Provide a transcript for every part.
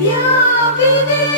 Я віде.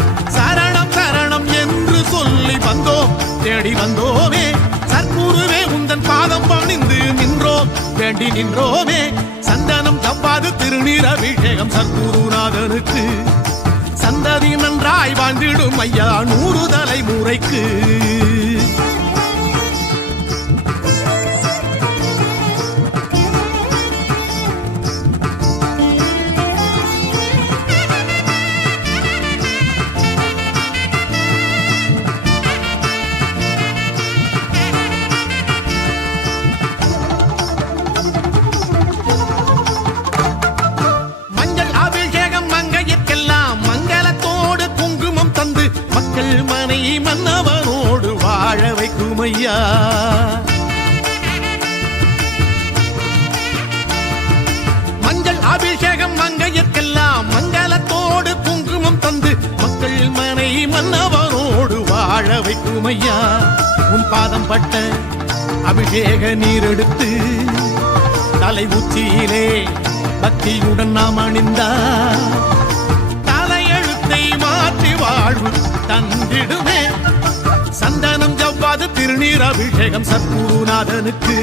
சரணம் சரணம் என்று சொல்லி வந்தோம். தேடி வந்தோமே சர்க்குருவே உந்தன் பாதம் பணிந்து நின்றோம். வேண்டி நின்றோமே சந்தனம் தப்பாது திருநீர் அபிஷேகம் சர்க்குருநாதனுக்கு. சந்ததி நன்றாய் வாழ்ந்திடும் ஐயா நூறு தலைமுறைக்கு. மக்கள் மனை மன்னவனோடு வாழ வைக்கும் ஐயா மஞ்சள் அபிஷேகம் மங்கையற்கெல்லாம் மங்களத்தோடு குங்குமம் தந்து மக்கள் மனை மன்னவனோடு வாழ வைக்கும் ஐயா உன் பாதம் பட்ட அபிஷேக நீர் எடுத்து தலை உச்சியிலே பக்தியுடன் நாம் அணிந்தார். தலையெழுத்தை மாற்றி வாழ்வு தந்திடுமே. சந்தனம் ஜவ்வாது திருநீர் அபிஷேகம் சத்குருநாதனுக்கு.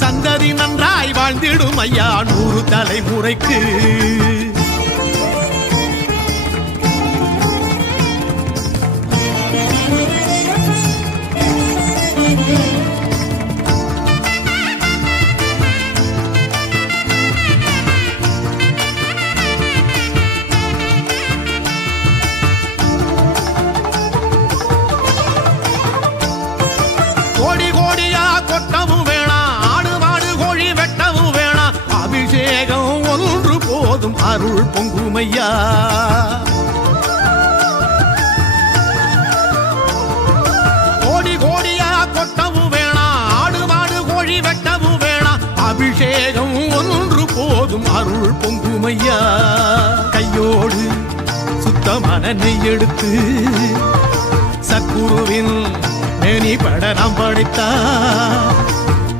சந்ததி நன்றாய் வாழ்ந்திடும் ஐயா நூறு தலைமுறைக்கு. அருள் பொங்குமையா? கோடி கோடியா கொட்டவும் வேணாம் ஆடு மாடு கோழி வெட்டவும் வேணாம் அபிஷேகம் ஒன்று போதும் அருள் பொங்குமையா? கையோடு சுத்தமான நெய் எடுத்து சக்குருவின் மேனி பட நாம் படைத்தா.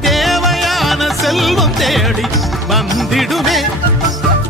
தேவையான செல்வம் தேடி வந்திடுமே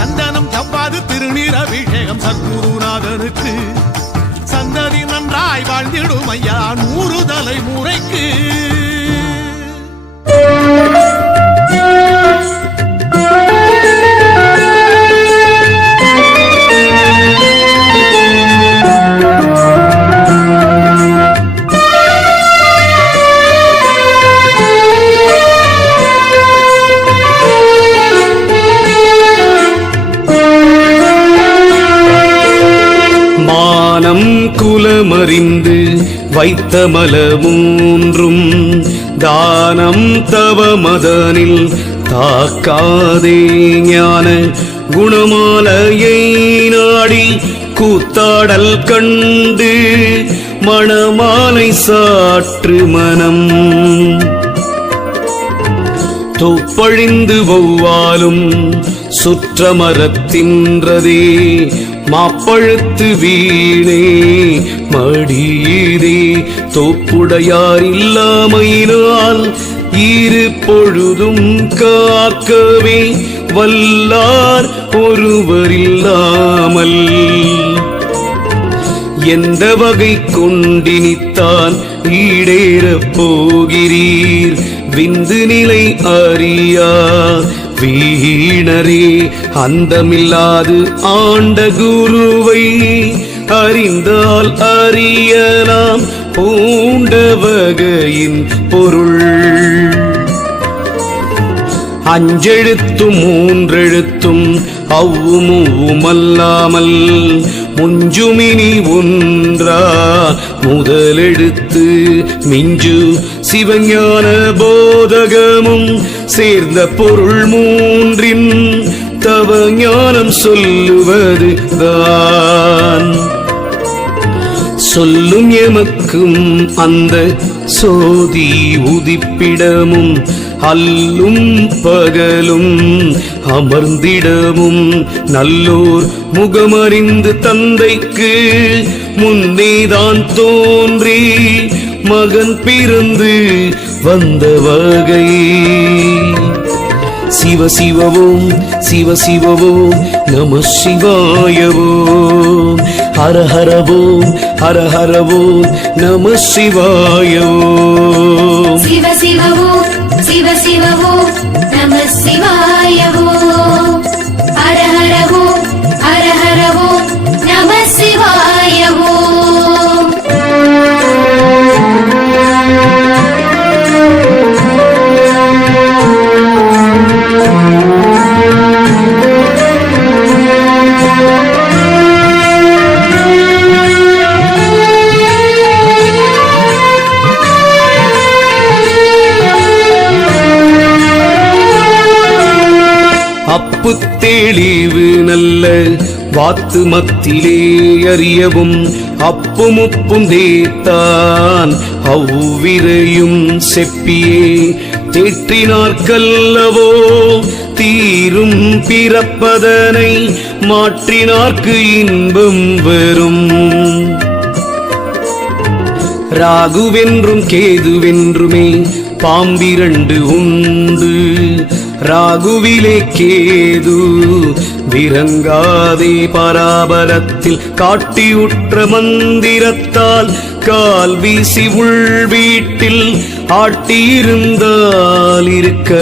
சந்தனம் ஜவ்வாது திருநீர் அபிஷேகம் சத்குருநாதனுக்கு. சந்ததி நன்றாய் வாழ்ந்திடும் ஐயா நூறு தலைமுறைக்கு. அறிந்து வைத்த மலமூன்றும் தானம் தவமதனில் தாக்காதே ஞான குணமாலையை நாடி கூத்தாடல் கண்டு மணமாலை சாற்று மனம். தொப்பழிந்து ஒவ்வாலும் சுற்றமரத்தின்றதே மாப்பழுத்து வீணே மடியீதே தோப்புடையார் இல்லாமையினால் இரு பொழுதும் காக்கவே வல்லார் ஒருவரில்லாமல். எந்த வகை கொண்டினித்தான் ஈடேறப் போகிறீர் விந்து நிலை அறியா வீணரே அந்தமில்லாது ஆண்ட குருவை அறிந்தால் அறியலாம் பூண்ட வகையின் பொருள். அஞ்செழுத்தும் மூன்றெழுத்தும் அவ்வுமல்லாமல் முஞ்சுமினி ஒன்றா முதலெழுத்து மிஞ்சு சிவஞான போதகமும் சேர்ந்த பொருள் மூன்றின் தவ ஞானம் சொல்லுவது தான். சொல்லும் எமக்கும் அந்த சோதி உதிப்பிடமும் அல்லும் பகலும் அமர்ந்திடமும் நல்லோர் முகமறிந்து தந்தைக்கு முன்னேதான் தோன்றி மகன் பிறந்து வந்த வகை. சிவ சிவவோம் சிவ சிவவோம் நம சிவாயவோம் ஹர ஹரவோம் ஹர ஹரவோம் நம சிவாயவோம் சிவ சிவவோம் சிவ சிவவோ நம சிவாயவோ ஹர வாத்து மத்திலே அறியவும் அப்பும் உப்பும் தேத்தான். அவ்விரையும் செப்பியே தேற்றினார்கல்லவோ? தீரும் பிறப்பதனை மாற்றினார்க்கு இன்பம் வரும் ராகுவென்றும் கேதுவென்றுமே பாம்பிரண்டு உண்டு. ராகுவிலே கேது விரங்காதே பராபரத்தில் காட்டியுற்ற மந்திரத்தால் கால் வீசி உள் வீட்டில் ஆட்டியிருந்தால் இருக்க